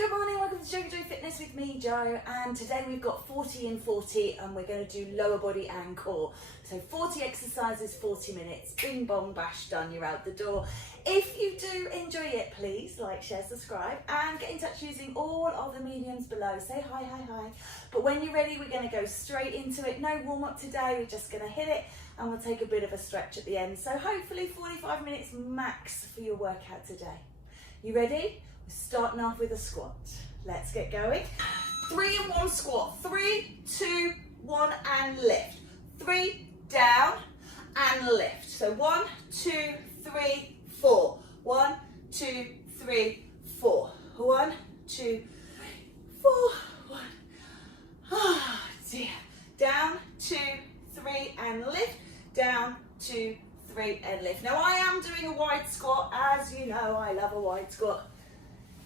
Good morning, welcome to JoeGa Fitness with me, Jo, and today we've got 40 and 40 and we're going to do lower body and core. So 40 exercises, 40 minutes, bing bong bash done, you're out the door. If you do enjoy it, please like, share, subscribe and get in touch using all of the mediums below. Say hi, hi, hi. But when you're ready, we're going to go straight into it. No warm up today, we're just going to hit it and we'll take a bit of a stretch at the end. So hopefully 45 minutes max for your workout today. You ready? We're starting off with a squat. Let's get going. 3 and 1 squat. 3, 2, 1 and lift. 3, down and lift. So 1, 2, 3, 4. 1, 2, 3, 4. 1, 2, 3, 4. 1. Ah, dear. Down, 2, 3 and lift. Down, 2, 3 and lift. Now I am doing a wide squat. As you know, I love a wide squat.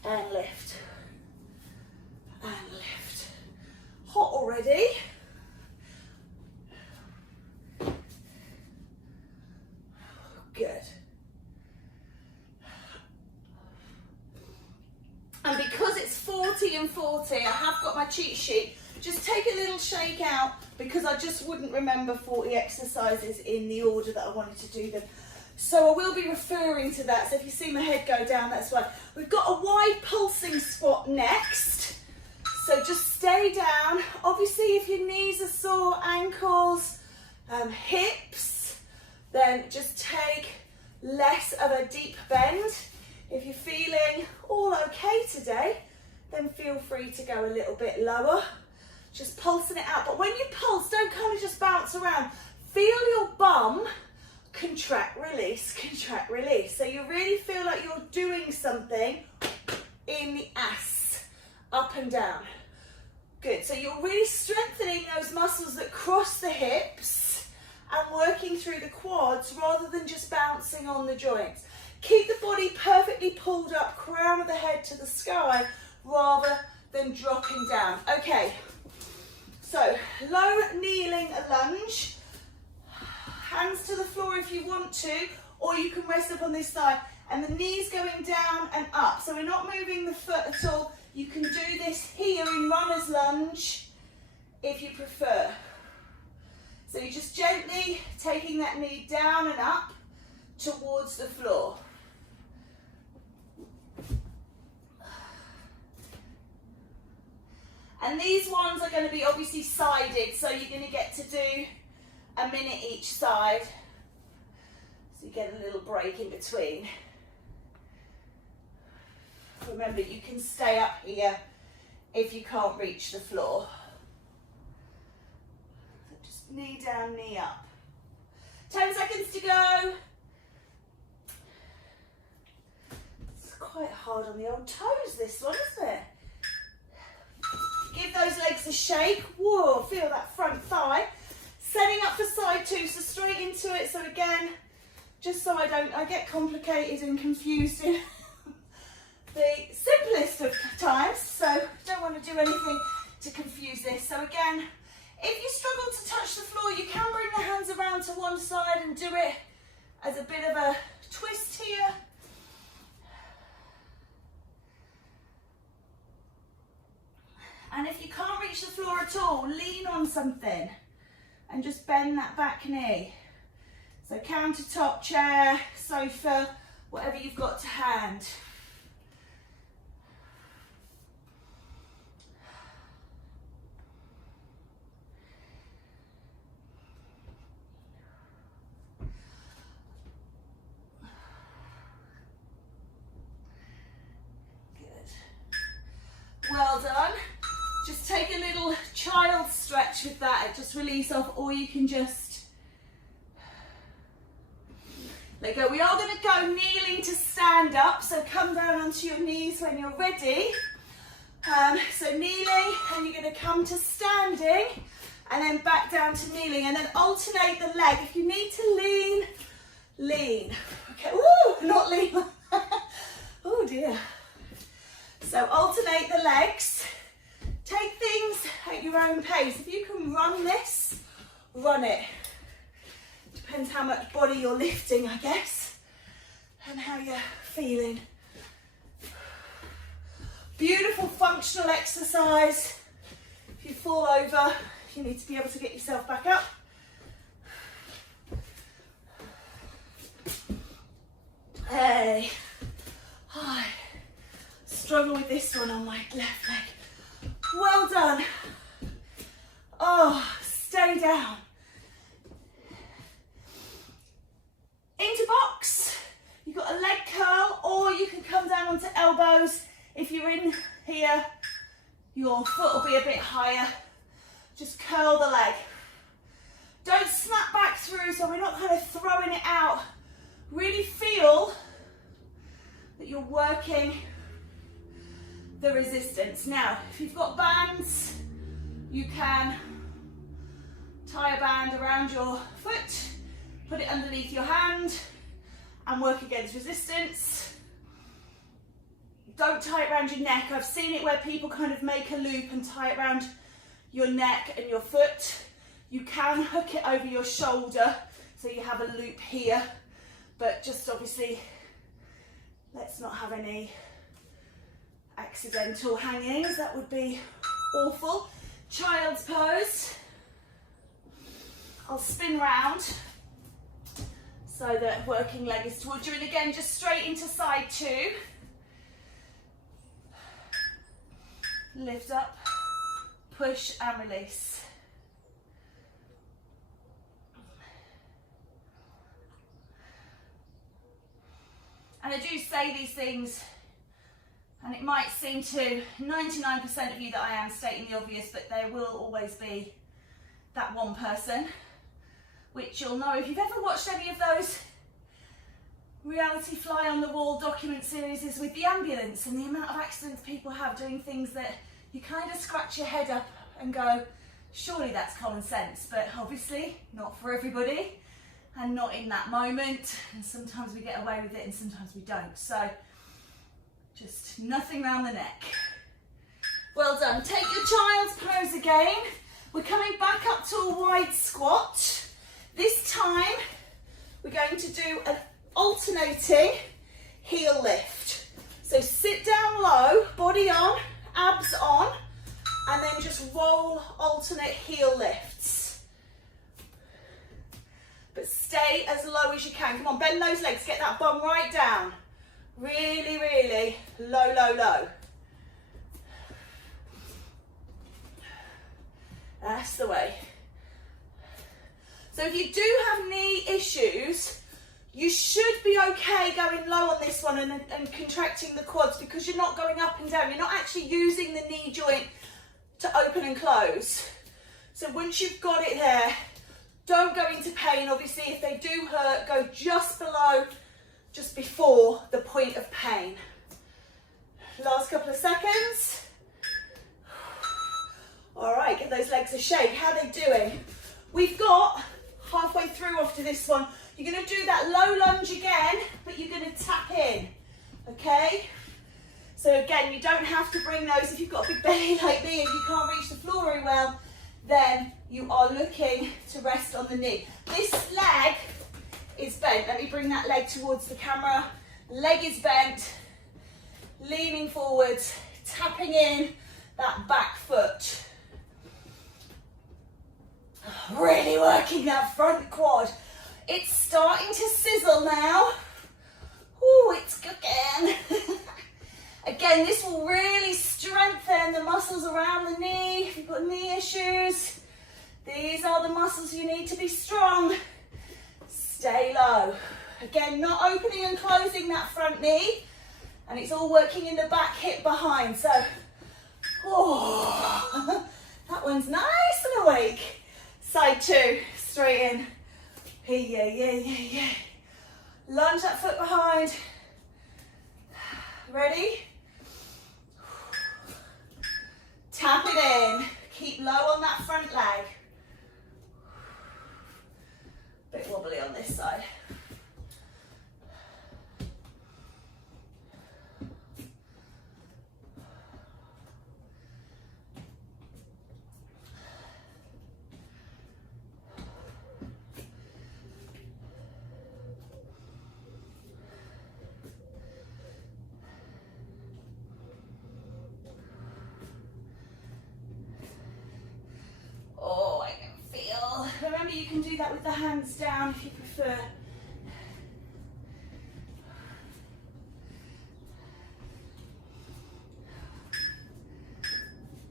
And lift. And lift. Hot already. Good. And because it's 40 and 40, I have got my cheat sheet. Just take a little shake out because I just wouldn't remember 40 exercises in the order that I wanted to do them. So I will be referring to that. So if you see my head go down, that's why. We've got a wide pulsing squat next. So just stay down. Obviously, if your knees are sore, ankles, hips, then just take less of a deep bend. If you're feeling all okay today, then feel free to go a little bit lower. Just pulsing it out. But when you pulse, don't kind of just bounce around. Feel your bum contract, release, contract, release. So you really feel like you're doing something in the ass, up and down. Good, so you're really strengthening those muscles that cross the hips and working through the quads rather than just bouncing on the joints. Keep the body perfectly pulled up, crown of the head to the sky rather than dropping down. Okay, so low kneeling lunge. Hands to the floor if you want to, or you can rest up on this side and the knees going down and up. So we're not moving the foot at all. You can do this here in runner's lunge if you prefer. So you're just gently taking that knee down and up towards the floor. And these ones are going to be obviously sided, so you're going to get to do a minute each side, so you get a little break in between. Remember, you can stay up here if you can't reach the floor. So just knee down, knee up. 10 seconds to go. It's quite hard on the old toes, this one, isn't it? Give those legs a shake. Whoa, feel that front thigh. Setting up for side 2, so straight into it. So again, just so I get complicated and confused in the simplest of times, so don't want to do anything to confuse this. So again, if you struggle to touch the floor, you can bring the hands around to one side and do it as a bit of a twist here. And if you can't reach the floor at all, lean on something and just bend that back knee. So countertop, chair, sofa, whatever you've got to hand. Good. Well done. Just take a little child stretch with that. Just release off, or you can just let go. We are going to go kneeling to stand up, so come down onto your knees when you're ready. So kneeling, and you're going to come to standing, and then back down to kneeling, and then alternate the leg. If you need to lean, lean. Okay, ooh, not lean. Oh dear. So alternate the legs. Take things at your own pace. If you can run this, run it. Depends how much body you're lifting, I guess, and how you're feeling. Beautiful functional exercise. If you fall over, you need to be able to get yourself back up. Hey, I struggle with this one on my left leg. Well done. Oh, stay down. Into box. You've got a leg curl, or you can come down onto elbows. If you're in here, your foot will be a bit higher. Just curl the leg. Don't snap back through, so we're not kind of throwing it out. Really feel that you're working the resistance. Now, if you've got bands, you can tie a band around your foot, put it underneath your hand, and work against resistance. Don't tie it around your neck. I've seen it where people kind of make a loop and tie it around your neck and your foot. You can hook it over your shoulder, so you have a loop here, but just obviously, let's not have any accidental hangings. That would be awful. Child's pose. I'll spin round so that working leg is towards you, and again, just straight into side two. Lift up, push and release. And I do say these things, and it might seem to 99% of you that I am stating the obvious, but there will always be that one person, which you'll know if you've ever watched any of those reality fly on the wall document series with the ambulance, and the amount of accidents people have doing things that you kind of scratch your head up and go, surely that's common sense, but obviously not for everybody and not in that moment, and sometimes we get away with it and sometimes we don't. So just nothing around the neck. Well done. Take your child's pose again. We're coming back up to a wide squat. This time we're going to do an alternating heel lift. So sit down low, body on, abs on, and then just roll alternate heel lifts. But stay as low as you can. Come on, bend those legs, get that bum right down. Really, really low, low, low. That's the way. So if you do have knee issues, you should be okay going low on this one and contracting the quads, because you're not going up and down. You're not actually using the knee joint to open and close. So once you've got it there, don't go into pain. Obviously, if they do hurt, go just below, just before the point of pain. Last couple of seconds. All right, give those legs a shake. How are they doing? We've got halfway through after this one. You're going to do that low lunge again, but you're going to tap in, okay? So again, you don't have to bring those. If you've got a big belly like me and you can't reach the floor very well, then you are looking to rest on the knee. This leg is bent. Let me bring that leg towards the camera. Leg is bent, leaning forwards, tapping in that back foot. Really working that front quad. It's starting to sizzle now. Ooh, it's cooking. Again, this will really strengthen the muscles around the knee. If you've got knee issues, these are the muscles you need to be strong. Stay low. Again, not opening and closing that front knee, and it's all working in the back hip behind. So, oh, that one's nice and awake. Side two, straight in. Yeah, yeah, yeah, yeah. Lunge that foot behind. Ready? Tap it in. Keep low on that front leg. Bit wobbly on this side. can do that with the hands down if you prefer.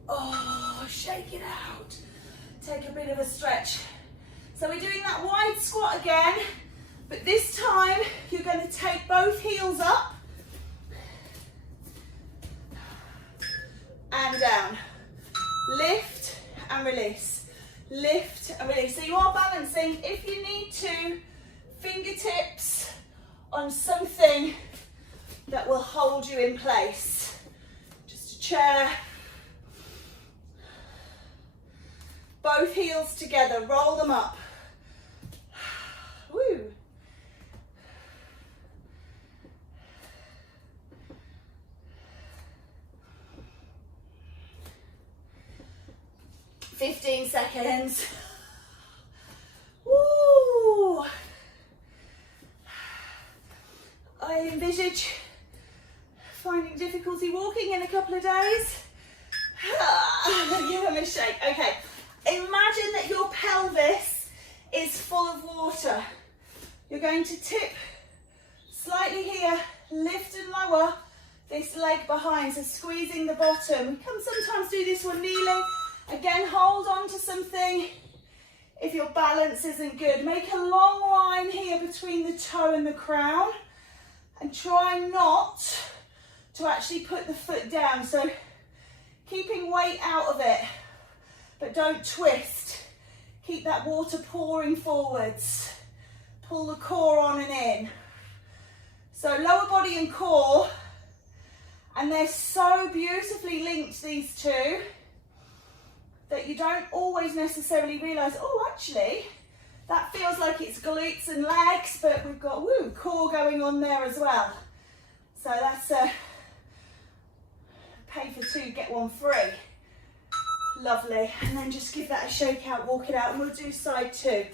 Oh, shake it out. Take a bit of a stretch. So we're doing that wide squat again, but this time you're going to take both heels up and down. Lift and release. Lift and release. So you are balancing. If you need to, fingertips on something that will hold you in place. Just a chair. Both heels together, roll them up. Woo. "15 seconds. Woo. I envisage finding difficulty walking in a couple of days. Give them a shake. Okay. Imagine that your pelvis is full of water. You're going to tip slightly here, lift and lower this leg behind, so squeezing the bottom. We can sometimes do this when kneeling. Again, hold on to something if your balance isn't good. Make a long line here between the toe and the crown, and try not to actually put the foot down. So keeping weight out of it, but don't twist. Keep that water pouring forwards. Pull the core on and in. So lower body and core, and they're so beautifully linked, these two, that you don't always necessarily realise, oh, actually, that feels like it's glutes and legs, but we've got, woo, core going on there as well. So that's a pay for two, get one free. Lovely. And then just give that a shake out, walk it out, and we'll do side two.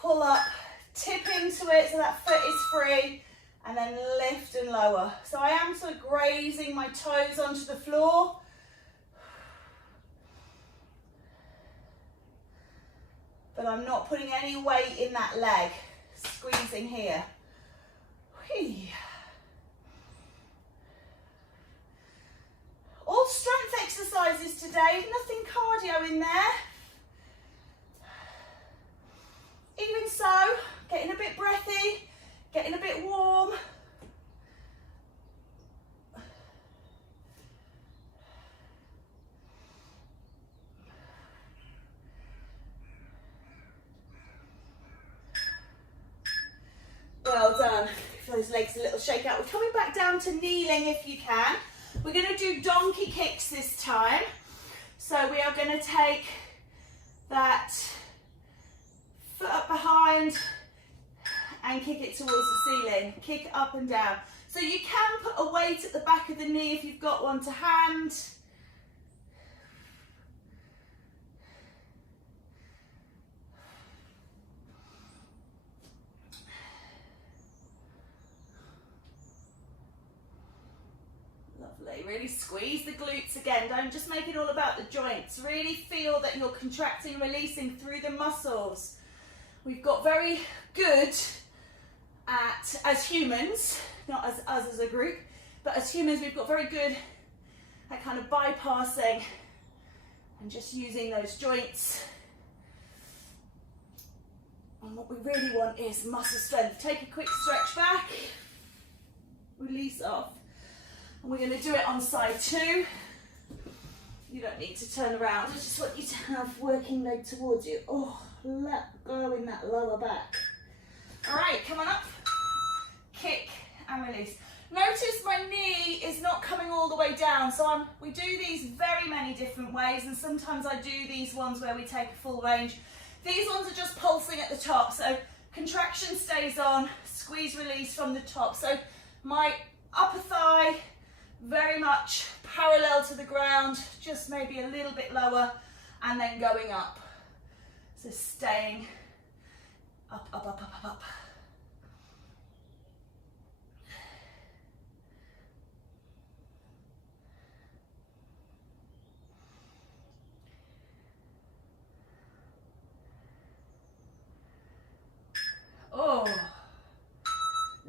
Pull up, tip into it so that foot is free, and then lift and lower. So I am sort of grazing my toes onto the floor. But I'm not putting any weight in that leg. Squeezing here. Whee. All strength exercises today, nothing cardio in there. Even so, getting a bit breathy, getting a bit warm. Well done. Give those legs a little shake out. We're coming back down to kneeling if you can. We're going to do donkey kicks this time. So we are going to take that foot up behind and kick it towards the ceiling. Kick up and down. So you can put a weight at the back of the knee if you've got one to hand. Really squeeze the glutes again. Don't just make it all about the joints. Really feel that you're contracting and releasing through the muscles. We've got very good at, as humans, not as us as a group, but as humans we've got very good at kind of bypassing and just using those joints. And what we really want is muscle strength. Take a quick stretch back, release off. We're going to do it on side two. You don't need to turn around. I just want you to have working leg towards you. Oh, let go in that lower back. All right, come on up. Kick and release. Notice my knee is not coming all the way down. So we do these very many different ways, and sometimes I do these ones where we take a full range. These ones are just pulsing at the top. So contraction stays on, squeeze, release from the top. So my upper thigh, very much parallel to the ground, just maybe a little bit lower, and then going up. So staying up, up, up, up, up, up.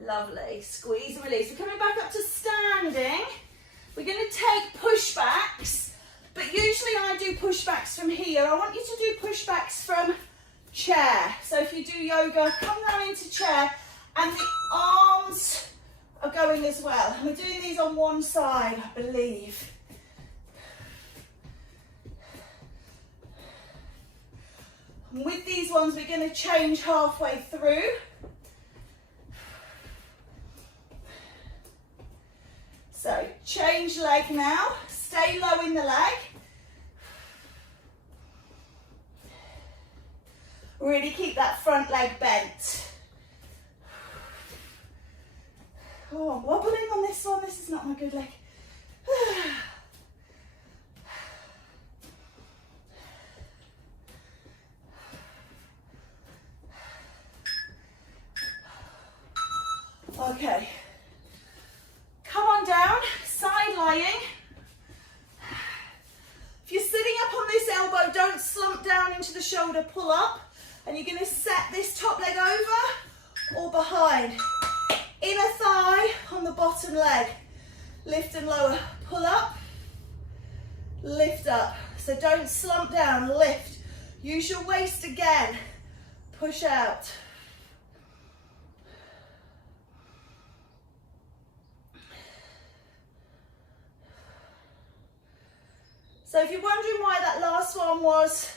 Lovely. Squeeze and release. We're coming back up to standing. We're going to take pushbacks, but usually I do pushbacks from here. I want you to do pushbacks from chair. So if you do yoga, come down into chair, and the arms are going as well. And we're doing these on one side, I believe. And with these ones, we're going to change halfway through. So change leg now, stay low in the leg. Really keep that front leg bent. Oh, I'm wobbling on this one, this is not my good leg. Okay. Come on down, side lying. If you're sitting up on this elbow, don't slump down into the shoulder, pull up. And you're going to set this top leg over or behind. Inner thigh on the bottom leg. Lift and lower, pull up, lift up. So don't slump down, lift. Use your waist again, push out. So if you're wondering why that last one was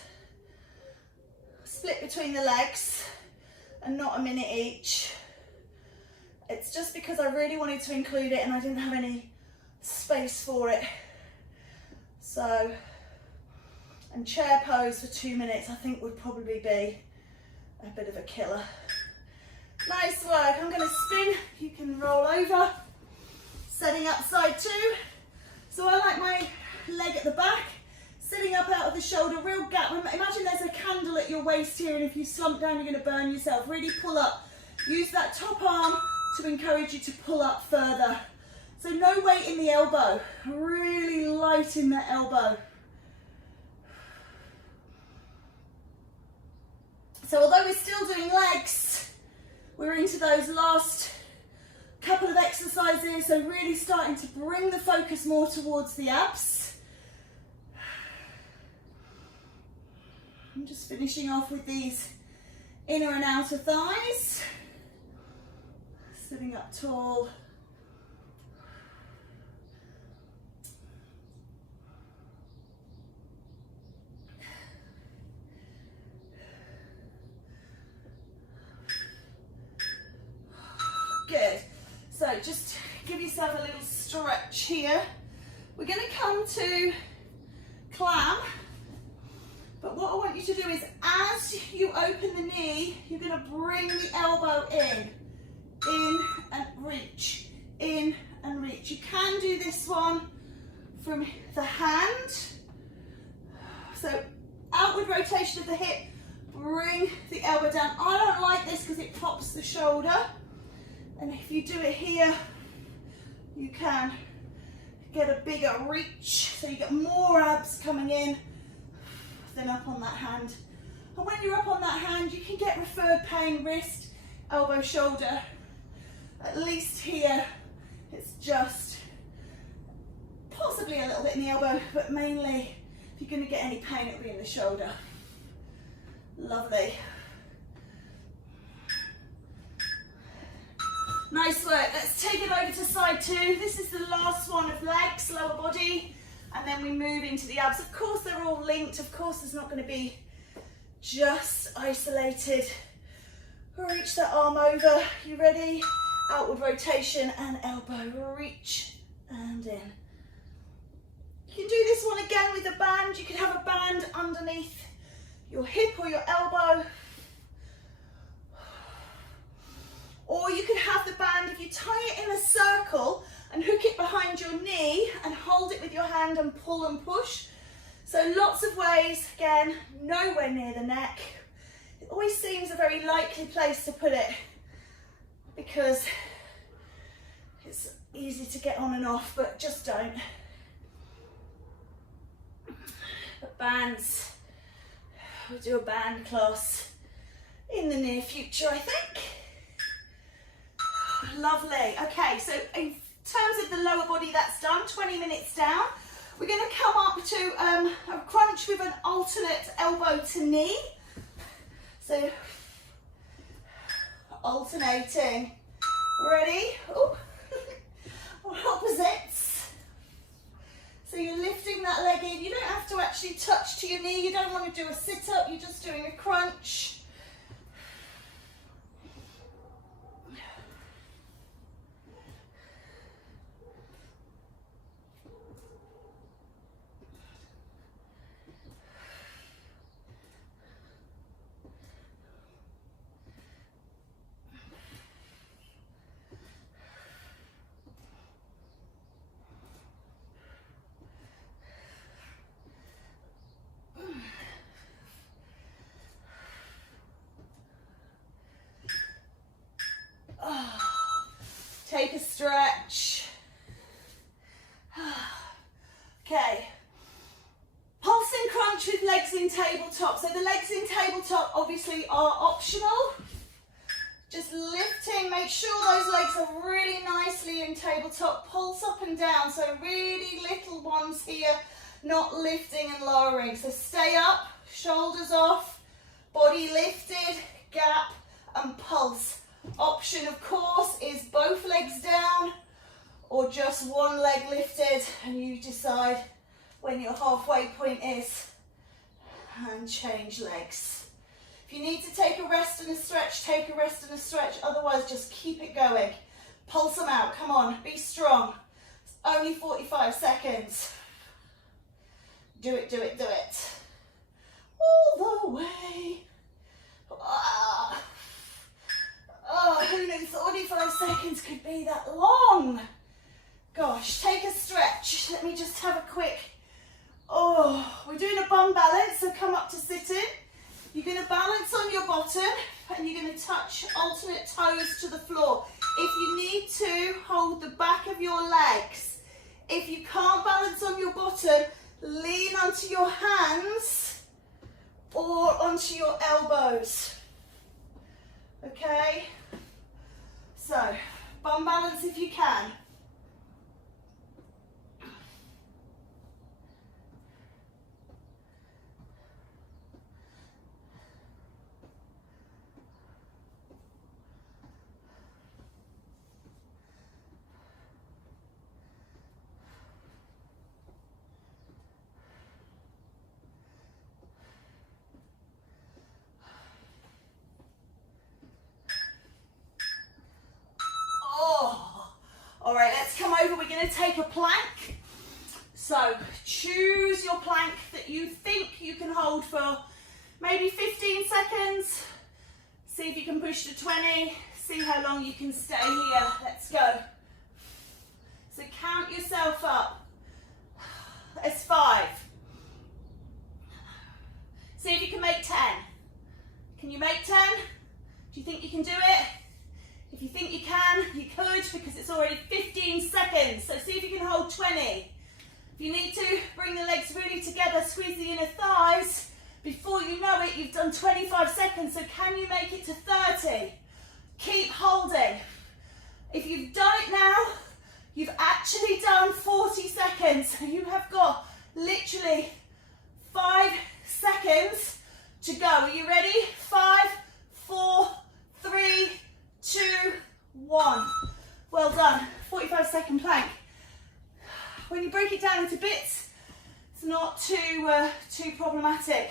split between the legs and not a minute each, it's just because I really wanted to include it and I didn't have any space for it. So, and chair pose for 2 minutes I think would probably be a bit of a killer. Nice work. I'm going to spin. You can roll over. Setting up side two. So I like my leg at the back, sitting up out of the shoulder, real gap. Imagine there's a candle at your waist here, and if you slump down, you're going to burn yourself. Really pull up. Use that top arm to encourage you to pull up further. So no weight in the elbow. Really light in the elbow. So although we're still doing legs, we're into those last couple of exercises. So really starting to bring the focus more towards the abs. I'm just finishing off with these inner and outer thighs. Sitting up tall. Good. So just give yourself a little stretch here. We're going to come to clam. But what I want you to do is, as you open the knee, you're going to bring the elbow in and reach, in and reach. You can do this one from the hand. So outward rotation of the hip, bring the elbow down. I don't like this because it pops the shoulder. And if you do it here, you can get a bigger reach. So you get more abs coming in than up on that hand. And when you're up on that hand, you can get referred pain, wrist, elbow, shoulder. At least here, it's just possibly a little bit in the elbow, but mainly if you're going to get any pain, it'll be in the shoulder. Lovely. Nice work. Let's take it over to side two. This is the last one of legs, lower body. And then we move into the abs. Of course, they're all linked. Of course, there's not going to be just isolated. Reach that arm over. You ready? Outward rotation and elbow. Reach and in. You can do this one again with a band. You can have a band underneath your hip or your elbow. Or you can have the band, if you tie it in a circle, and hook it behind your knee and hold it with your hand and pull and push. So lots of ways, again, nowhere near the neck. It always seems a very likely place to put it because it's easy to get on and off, but just don't. But bands, we'll do a band class in the near future, I think. Lovely. Okay, so in terms of the lower body, that's done. 20 minutes down. We're going to come up to a crunch with an alternate elbow to knee. So alternating. Ready? Ooh. Opposites. So you're lifting that leg in. You don't have to actually touch to your knee. You don't want to do a sit-up. You're just doing a crunch. Take a stretch. Okay. Pulsing crunch with legs in tabletop. So the legs in tabletop obviously are optional. Just lifting, make sure those legs are really nicely in tabletop. Pulse up and down. So really little ones here, not lifting and lowering. So stay up, shoulders off, body lifted, gap and pulse. Option, of course, is both legs down or just one leg lifted, and you decide when your halfway point is and change legs. If you need to take a rest and a stretch, take a rest and a stretch. Otherwise, just keep it going. Pulse them out. Come on, be strong. It's only 45 seconds. Do it, do it, do it. All the way. Ah. Oh, who knew 45 seconds could be that long? Gosh, take a stretch. Let me just have a quick, we're doing a bum balance, so come up to sitting. You're going to balance on your bottom and you're going to touch alternate toes to the floor. If you need to, hold the back of your legs. If you can't balance on your bottom, lean onto your hands or onto your elbows. Okay? So, bum balance if you can. All right, let's come over. We're going to take a plank. So choose your plank that you think you can hold for maybe 15 seconds. See if you can push to 20. See how long you can stay here. Let's go. So count yourself up. That's 5. See if you can make 10. Can you make 10? Do you think you can do it? If you think you can, you could, because it's already 15 seconds. So see if you can hold 20. If you need to, bring the legs really together, squeeze the inner thighs. Before you know it, you've done 25 seconds. So can you make it to 30? Keep holding. If you've done it now, you've actually done 40 seconds. So you have got literally 5 seconds to go. Are you ready? 5, 4, 3, 2, 1. Well done. 45-second plank. When you break it down into bits, it's not too problematic.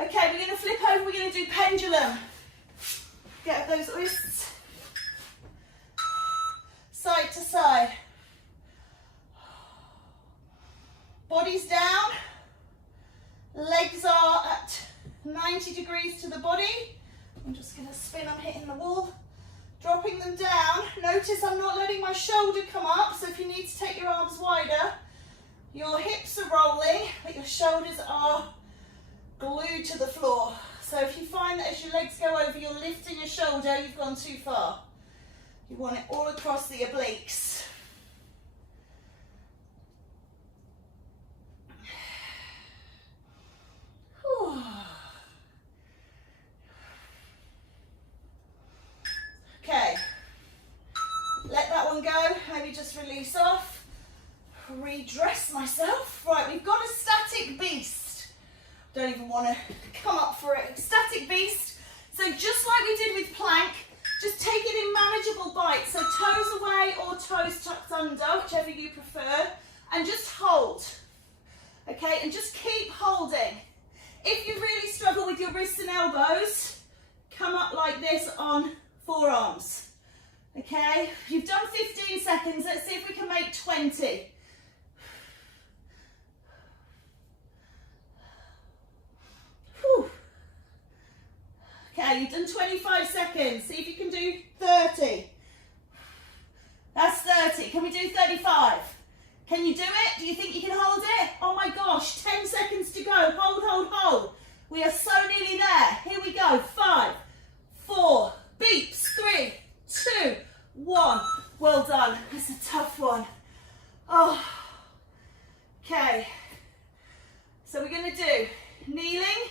Okay, we're going to flip over. We're going to do pendulum. Get those wrists side to side. Body's down. Legs are at 90 degrees to the body. I'm just going to spin. I'm hitting the wall. Dropping them down. Notice I'm not letting my shoulder come up, so if you need to take your arms wider, your hips are rolling, but your shoulders are glued to the floor. So if you find that as your legs go over, you're lifting a shoulder, you've gone too far. You want it all across the obliques. Okay, this release off. Redress myself. Right, we've got a static beast. Don't even want to come up for it. Static beast. So just like we did with plank, just take it in manageable bites. So toes away or toes tucked under, whichever you prefer, and just hold. Okay, and just keep holding. If you really struggle with your wrists and elbows, come up like this on forearms. Okay, you've done 15 seconds. Let's see if we can make 20. Whew. Okay, you've done 25 seconds. See if you can do 30. That's 30. Can we do 35? Can you do it? Do you think you can hold it? Oh my gosh, 10 seconds to go. Hold, hold, hold. We are so nearly there. Here we go. 5, 4, beeps, 3, 2, 1. Well done. That's a tough one. Oh, okay. So we're going to do kneeling,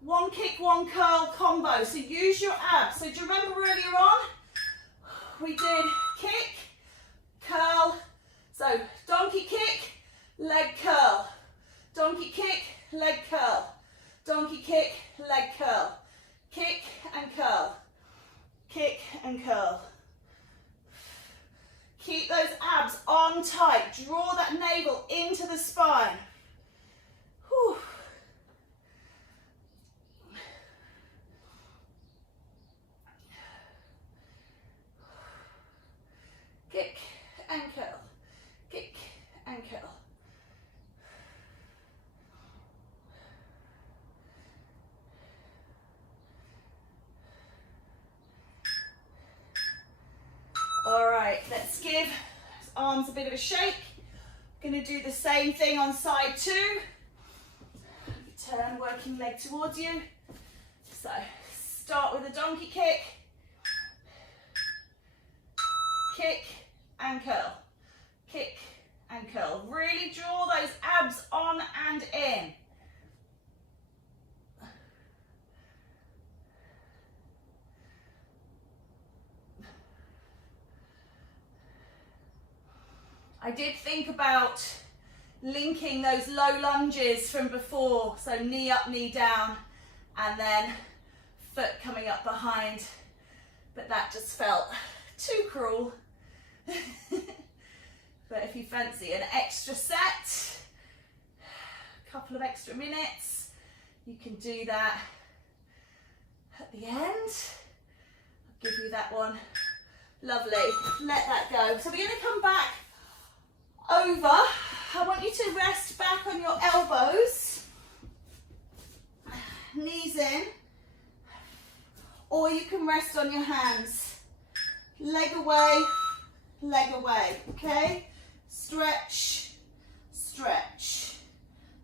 one kick, one curl combo. So use your abs. So do you remember earlier on? We did kick, curl. So donkey kick, leg curl. Donkey kick, leg curl. Donkey kick, leg curl. Kick and curl. Kick and curl. Keep those abs on tight. Draw that navel into the spine. Whew. Kick and curl. Kick and curl. All right, let's give arms a bit of a shake. Going to do the same thing on side 2. Turn working leg towards you. So start with a donkey kick. Kick and curl. Kick and curl. Really draw those abs on and in. I did think about linking those low lunges from before, so knee up, knee down, and then foot coming up behind, but that just felt too cruel. But if you fancy an extra set, a couple of extra minutes, you can do that at the end. I'll give you that one. Lovely. Let that go. So we're going to come back over. I want you to rest back on your elbows, knees in, or you can rest on your hands. Leg away, okay? Stretch, stretch,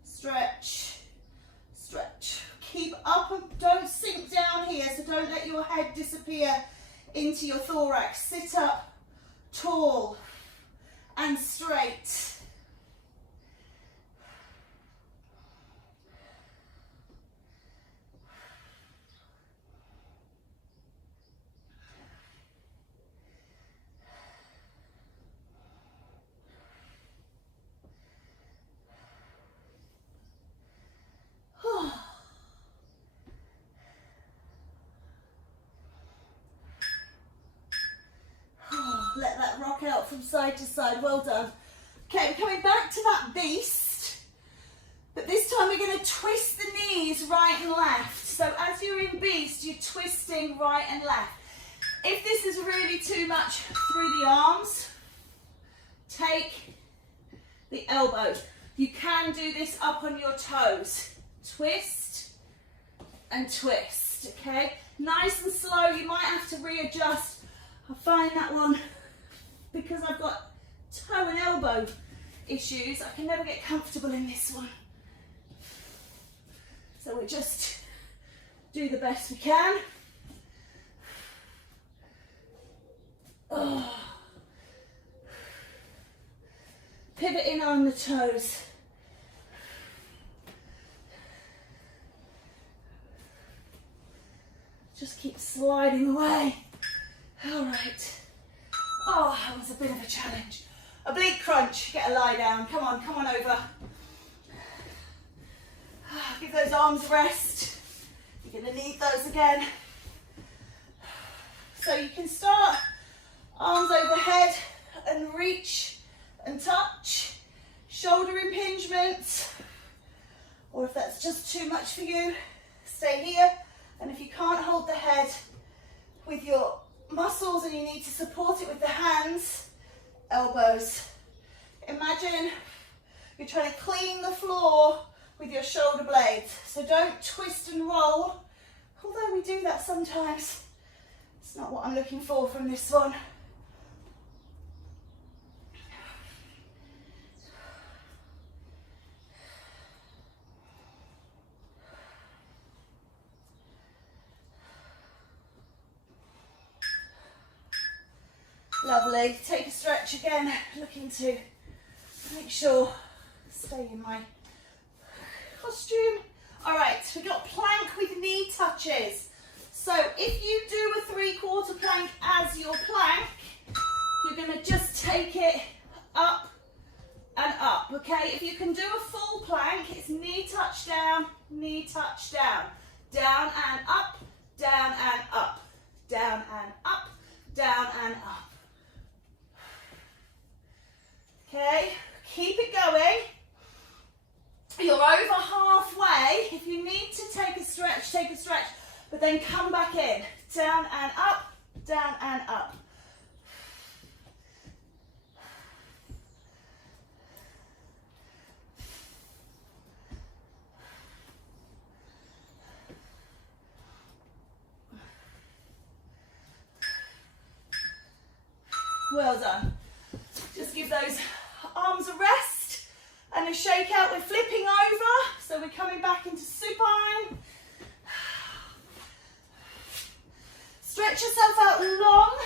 stretch, stretch. Keep up and don't sink down here, so don't let your head disappear into your thorax. Sit up tall and straight. Let that rock out from side to side. Well done. Okay, we're coming back to that beast, but this time we're going to twist the knees right and left. So as you're in beast, you're twisting right and left. If this is really too much through the arms, take the elbow. You can do this up on your toes. Twist and twist, okay? Nice and slow. You might have to readjust. I find that one, because I've got toe and elbow issues, I can never get comfortable in this one. So we just do the best we can. Oh. Pivot in on the toes. Just keep sliding away. All right. Oh, that was a bit of a challenge. Oblique crunch, get a lie down. Come on over. Give those arms a rest. You're going to need those again. So you can start arms overhead and reach and touch. Shoulder impingement. Or if that's just too much for you, stay here. And if you can't hold the head with your muscles and you need to support it with the hands, elbows. Imagine you're trying to clean the floor with your shoulder blades. So don't twist and roll, although we do that sometimes. It's not what I'm looking for from this one. Lovely. Take a stretch again, looking to make sure stay in my costume. All right, we've got plank with knee touches. So if you do a 3/4 plank as your plank, you're going to just take it up and up, okay? If you can do a full plank, it's knee touch down, down and up, down and up, down and up, down and up. Okay, keep it going. You're over halfway. If you need to take a stretch, but then come back in. Down and up, down and up. Well done. Just give those arms a rest and a shake out. We're flipping over, so we're coming back into supine. Stretch yourself out long.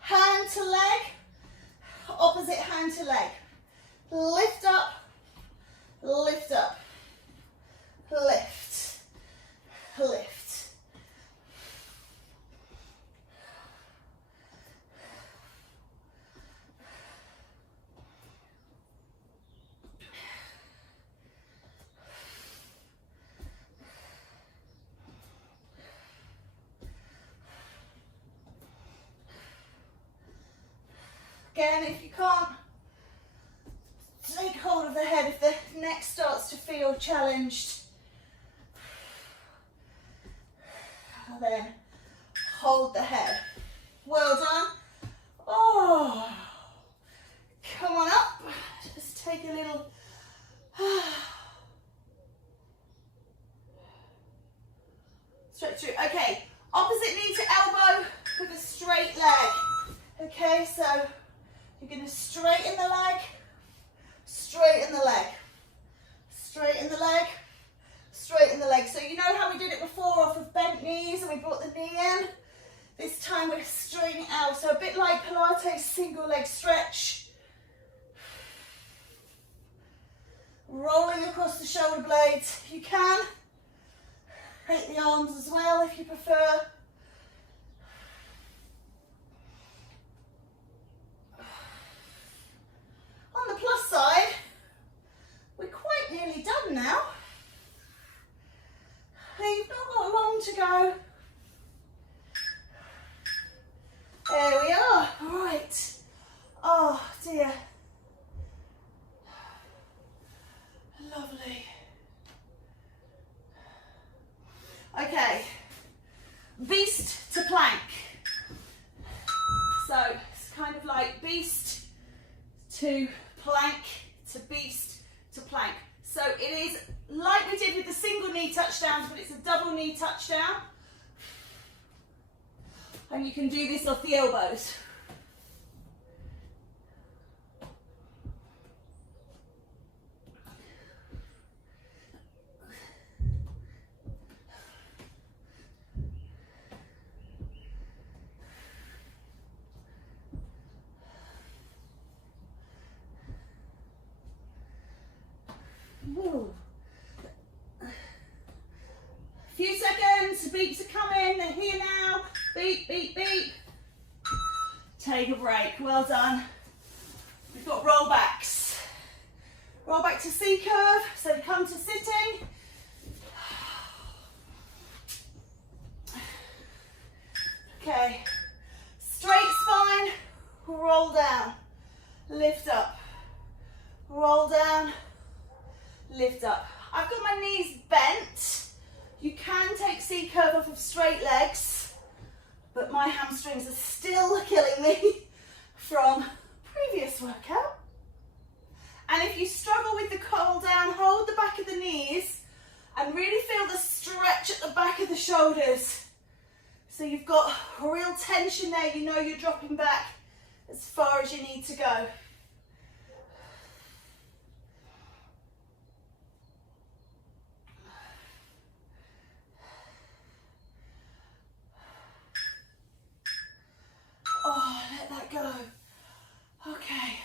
Hand to leg, opposite hand to leg. Lift up, lift up, lift, lift. Again, if you can't, take hold of the head if the neck starts to feel challenged. And then hold the head. Well done. Oh, come on up. Just take a little. Stretch through. Okay, opposite knee to elbow with a straight leg. Okay, so you're going to straighten the leg, straighten the leg, straighten the leg, straighten the leg. So you know how we did it before off of bent knees and we brought the knee in? This time we're straightening out. So a bit like Pilates single leg stretch. Rolling across the shoulder blades if you can. Take the arms as well if you prefer. On the plus side, we're quite nearly done now. You've not got long to go. There we are. All right. Oh dear. Lovely. Okay. Beast to plank. So it's kind of like beast to plank to beast to plank. So it is like we did with the single knee touchdowns, but it's a double knee touchdown. And you can do this off the elbows. Woo. Few seconds, beeps are coming, they're here now. Beep, beep, beep. Well done. We've got roll backs. Roll back to C curve, so come to sitting. Okay, straight spine, roll down, lift up, roll down, lift up. I've got my knees bent. You can take C curve off of straight legs, but my hamstrings are still killing me from previous workout. And if you struggle with the curl down, hold the back of the knees and really feel the stretch at the back of the shoulders. So you've got a real tension there, you know you're dropping back as far as you need to go. Oh, let that go. Okay.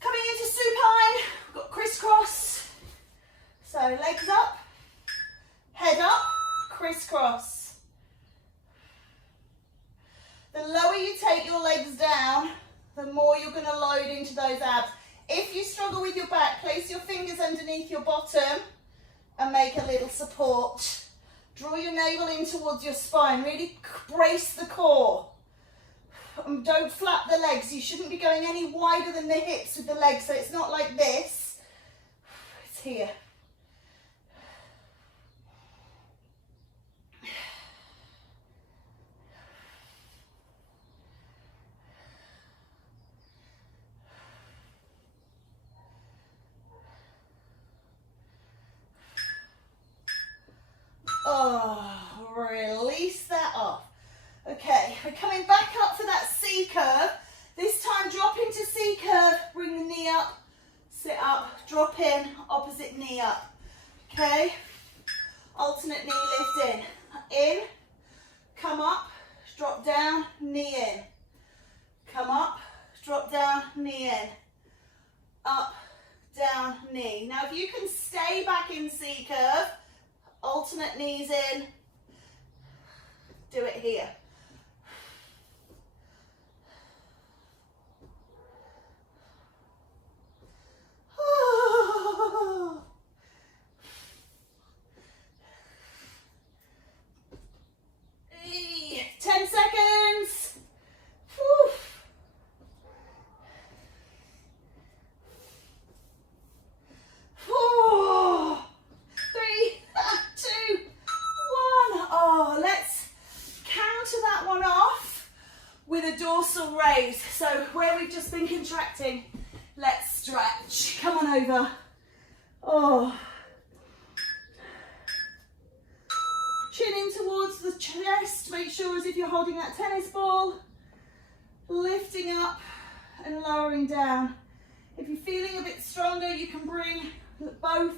Coming into supine, we've got crisscross. So legs up, head up, crisscross. The lower you take your legs down, the more you're going to load into those abs. If you struggle with your back, place your fingers underneath your bottom and make a little support. Draw your navel in towards your spine, really brace the core. And don't flap the legs, you shouldn't be going any wider than the hips with the legs, so it's not like this, it's here. Oh, release that off. Okay, we're coming back up for that C curve. This time drop into C curve, bring the knee up, sit up, drop in, opposite knee up. Okay, alternate knee lift in, come up, drop down, knee in. Come up, drop down, knee in. Up, down, knee. Now if you can stay back in C curve, alternate knees in, do it here. Oh. 10 seconds. Whew. Four, three, two, one. Oh, let's counter that one off with a dorsal raise. So where we've just been contracting, let's stretch. Come on over. Oh. Chin in towards the chest. Make sure as if you're holding that tennis ball. Lifting up and lowering down. If you're feeling a bit stronger, you can bring both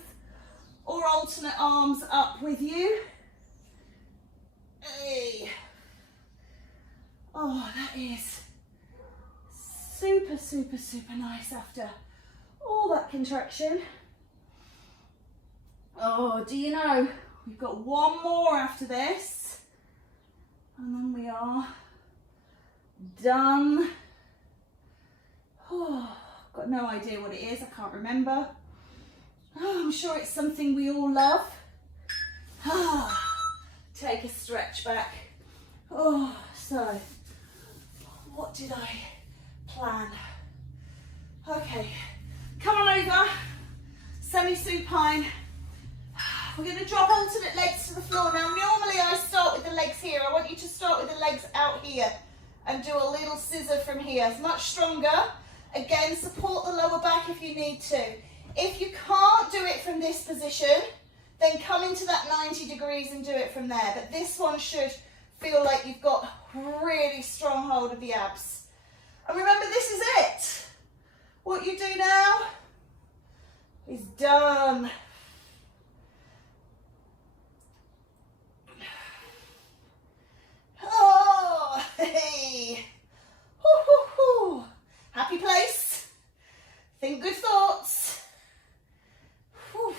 or alternate arms up with you. Hey. Oh, that is super, super, super nice after all that contraction. Oh, do you know, we've got one more after this, and then we are done. Oh, got no idea what it is, I can't remember. Oh, I'm sure it's something we all love. Ah, take a stretch back. Oh, so, what did I plan? Okay, come on over, semi-supine. We're going to drop alternate legs to the floor. Now, normally I start with the legs here. I want you to start with the legs out here and do a little scissor from here. It's much stronger. Again, support the lower back if you need to. If you can't do it from this position, then come into that 90 degrees and do it from there. But this one should feel like you've got really strong hold of the abs. And remember, this is it. What you do now is done. Oh, hey. Hoo, hoo, hoo. Happy place. Think good thoughts. Whew.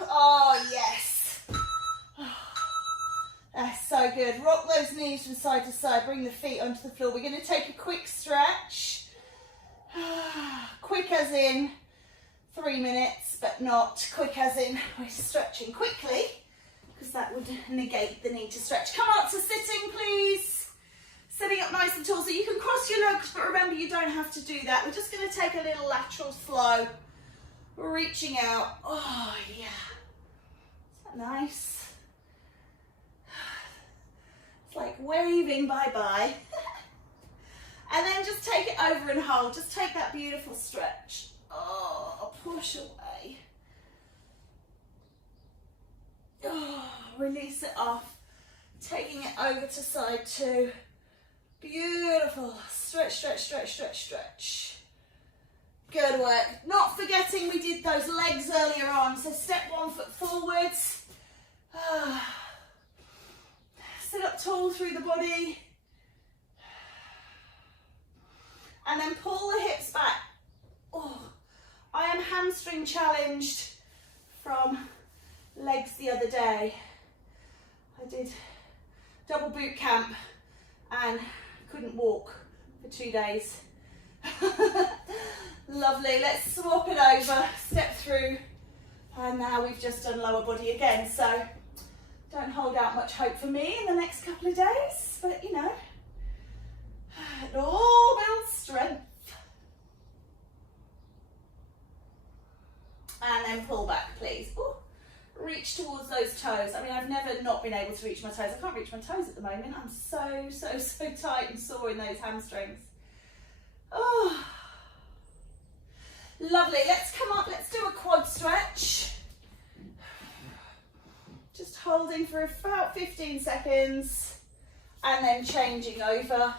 Oh, yes. knees from side to side, bring the feet onto the floor. We're going to take a quick stretch. Quick as in 3 minutes, but not quick as in we're stretching quickly, because that would negate the need to stretch. Come up to sitting, please. Sitting up nice and tall, so you can cross your legs, but remember you don't have to do that. We're just going to take a little lateral flow, reaching out. Oh yeah, is that nice? It's like waving bye-bye. And then just take it over and hold. Just take that beautiful stretch. Oh, push away. Oh, release it off. Taking it over to side 2. Beautiful. Stretch, stretch, stretch, stretch, stretch. Good work. Not forgetting we did those legs earlier on. So step 1 foot forwards. Sit up tall through the body. And then pull the hips back. Oh, I am hamstring challenged from legs the other day. I did double boot camp and couldn't walk for 2 days. Lovely, let's swap it over, step through, and now we've just done lower body again, so don't hold out much hope for me in the next couple of days, but you know, it all builds strength. And then pull back, please. Ooh. Reach towards those toes. I mean, I've never not been able to reach my toes. I can't reach my toes at the moment. I'm so tight and sore in those hamstrings. Oh, lovely. Let's come up. Let's do a quad stretch. Just holding for about 15 seconds and then changing over.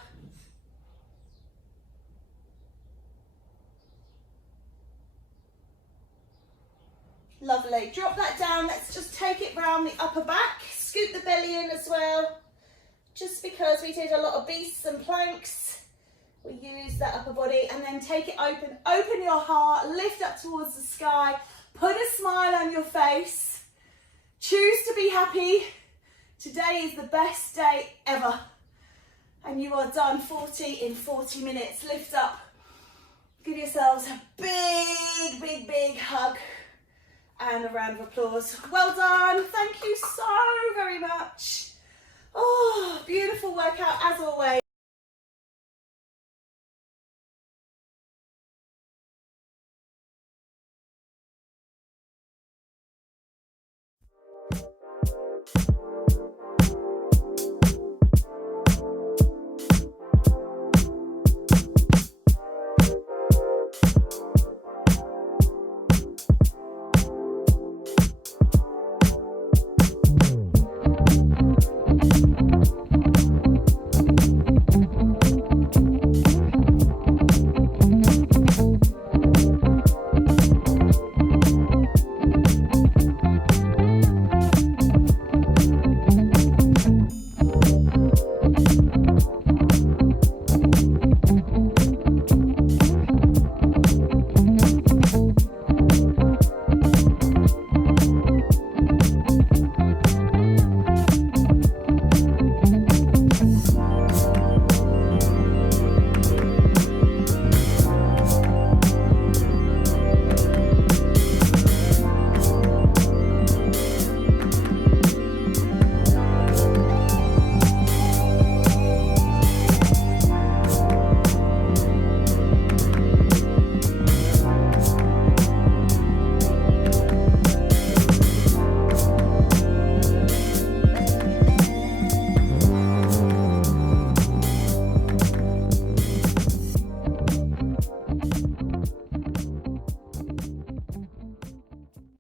Lovely. Drop that down. Let's just take it round the upper back. Scoot the belly in as well. Just because we did a lot of beasts and planks, we use that upper body. And then take it open. Open your heart. Lift up towards the sky. Put a smile on your face. Choose to be happy. Today is the best day ever. And you are done 40 in 40 minutes. Lift up. Give yourselves a big, big, big hug. And a round of applause. Well done. Thank you so very much. Oh, beautiful workout as always.